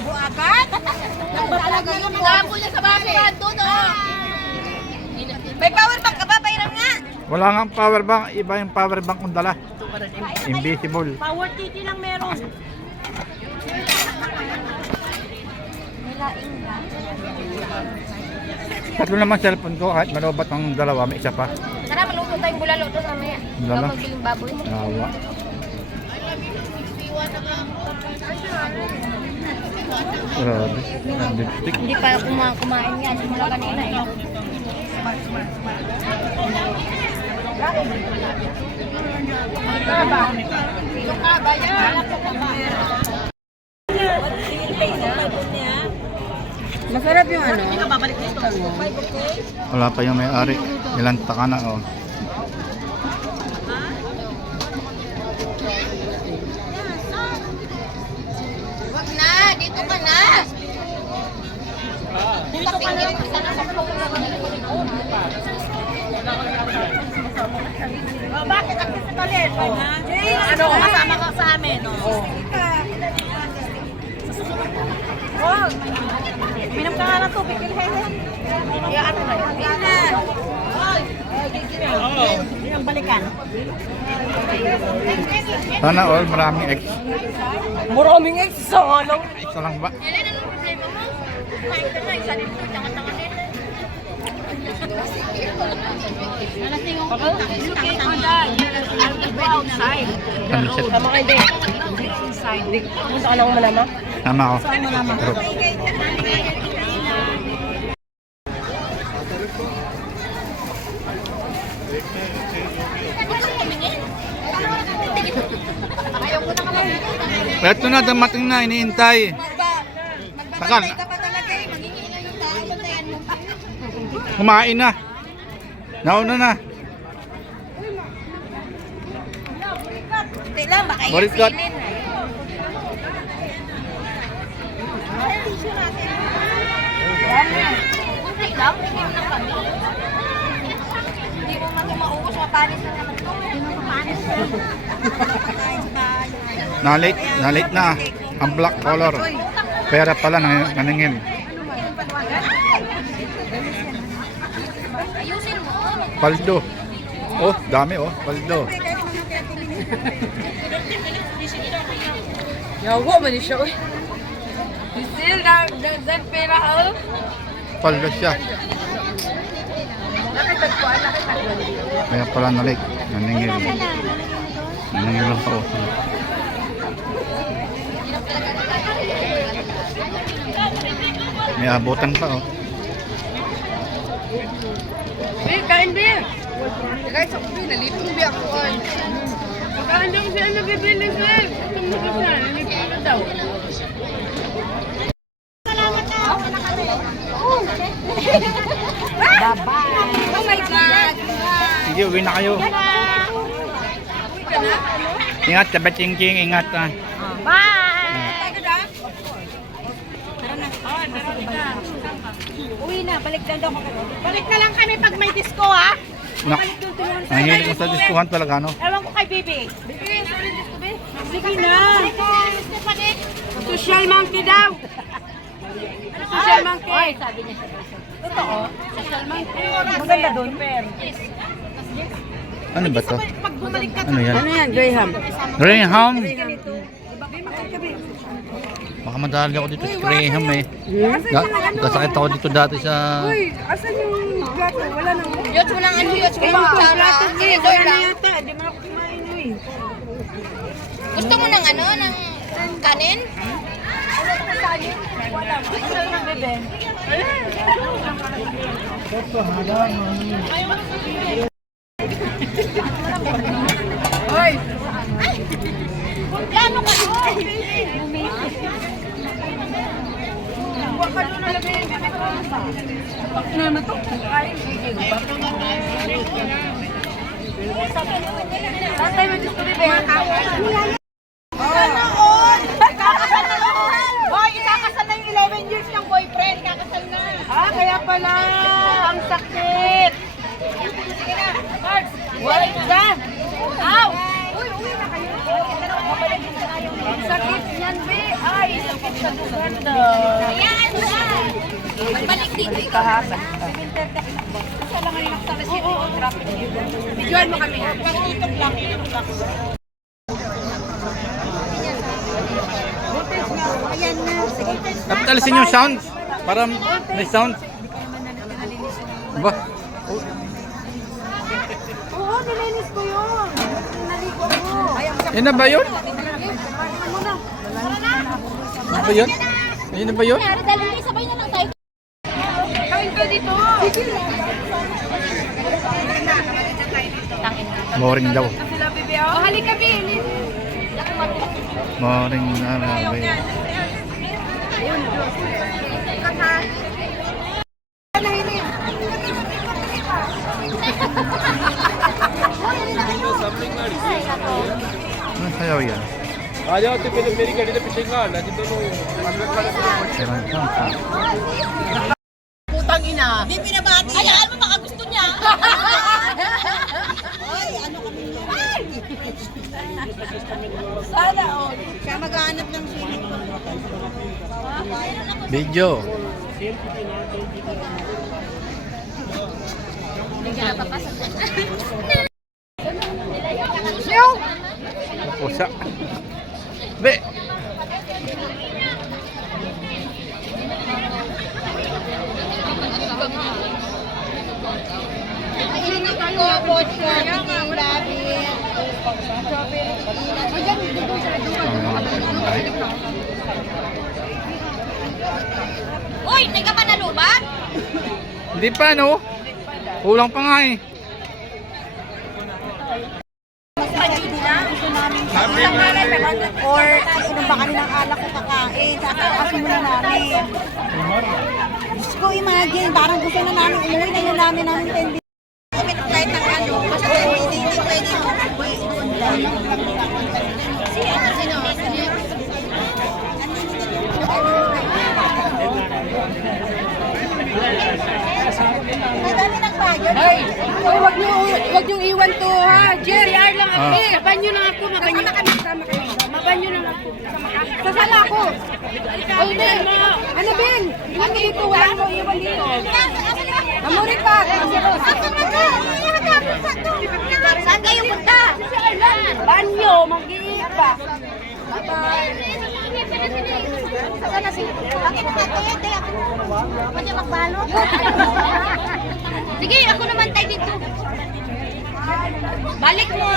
Tubo agad. Talaga yung Nagpo niya sa basurahan doon, oh. May power bank ka ba? Pairam nga. Wala nga power bank, iba yung power bank kong dala. Invisible. Power TT lang meron. Tatlo naman cellphone ko, kahit malobat ang dalawa, may isa pa. Tara, maluto tayong bulalo doon mamaya. Bulalo? Ikaw magbiling baboy. Nawa. Grabe. Lipstick. Hindi pa kumain yan. Simula kanina eh. Masarap yung ano. Wala pa yung may-ari. Nilanta ka na, oh. Wag na, dito ka na. Dito ka na. Oh, bakit ang gusto ulit? Ano, kasama ka sa amin, no? Oh. Minum ka nga ng tubig, Hilhen. Yung ano na yun? Yung balikan. Sana all, maraming X. Maraming ex sa ano? Isa lang ba? Ellen, anong problema mo? Kumain ka na, isa din po, tanga-tanga din. Nalasing yung outside. Pansit. Tama kayo din. Inside. Punta ka lang malama? Tama ako. Saan malama? Pero, Ayaw ko na ka eto na, dumating na, iniintay. Takal. ka pa talaga eh. Magiging yung tao. Bantayan mo pa. Kumain na. Nauna na. Hindi lang, baka Balikat. iisinin. Kunti lang, tingin na kami. Hindi mo man maubos, mapanis na naman ito. Hindi mo mapanis. Na-late na. Ang black color. Pera pala naningil. Ayusin mo. Paldo. Oh, dami oh. Paldo. Yawa man siya, uy. Still, that pera, oh. Paldo siya. Kaya pala na-late. Naningil. Naningil lang pa oh. May abutan pa oh. Kain din. Guys, ako din, nalitong di ako. Kain daw siya nabibili siya. Tumulog siya, nalipin daw. Salamat na. Bye-bye. Oh my God. Sige, uwi na kayo. Ingat, sabat ching-ching. Ingat ah. Bye. Uwi na, balik na daw ako. Balik na lang kami pag may disco, ha? Nak. Ang hilig ko sa diskuhan talaga no. Ewan ko kay Bibi. Bibi, sorry disco, Bibi. Sige na. Social monkey daw. Social monkey. Ay, sabi niya. Totoo. Social monkey. Maganda doon. Ano ba to? Pag bumalik ka, Ano yan? ano yan, Graham? Graham. Baka madali ako dito sa Graham eh. Kasakit ako dito dati sa... Uy, asan yung plato? Wala nang... Yots mo lang ano, yots mo lang tsara. Tinidor lang. Hindi mo ako kumain, uy. Gusto mo ng ano, ng kanin? Saan na, bebe? Hoy! Gano ka? Huwag ka doon nalagay yung bebe ko. Bakit naman ito? Ay, gigil. Tatay mo gusto bebe. Sana all! Kakasal na all! Hoy, ikakasal na yung 11 years ng boyfriend. Kakasal na. Ah, kaya pala. Ang sakit. Sige na. Cards. Wait ka. Ow! Uy, uwi na kayo. Ang sakit yan, be. Ay, sakit Ayan, balik dito. Kahapon. Videoan mo kami ha. Ayan na. Sige. Dapat alisin yung sounds. Para may sound. Ba? Oo, nilinis ko yun. Naligo ko. Yan na ba yun? Yan ba yun? Yan na ba yun? Dali, sabay na lang tayo. Kain ka dito. Boring daw. Sila bebe oh. Halika Bill. Boring na lang. Ano sayaw yan? ਆ ਜਾਓ ਤੇ ਫਿਰ ਮੇਰੀ ਗੱਡੀ ਦੇ ਪਿੱਛੇ ਘਾੜ ਲੈ ਜਿੱਦੋਂ ਨੂੰ Sarang sound. Putang ina. Hindi pinabati. Hayaan mo, baka gusto niya. Ay, ano kami yan? Sana all. Siya maghanap ng swimming pool. Video. Pusa. Be. Mainit ako, vodka, rabbit. Uy, teka pa nalubat? Hindi pa no? Kulang pa nga eh. Or inom ba kami ng alak ko kakain, kakakasin muna namin. Diyos ko, imagine, parang gusto na namin umuwi na yun namin 10 days. Kahit ng ano, basta hindi pwede umuwi doon lang. Sino? Ang dami ng bagay. Hey, wag niyo iwan to ha. Jerry, ay lang ako. Maban niyo na ako, maban niyo. Sama kami. Maban niyo na ako. Sasala ako. Oh, Ben, ano Ben? Iwan dito, wala mo iwan dito. Amurit ka. Saan kayo punta? Banyo, mag-iip pa. Saan na si... Akin na tayo, tayo ako. Ako niya magbalot. Sige, ako naman tayo dito. Balik mo.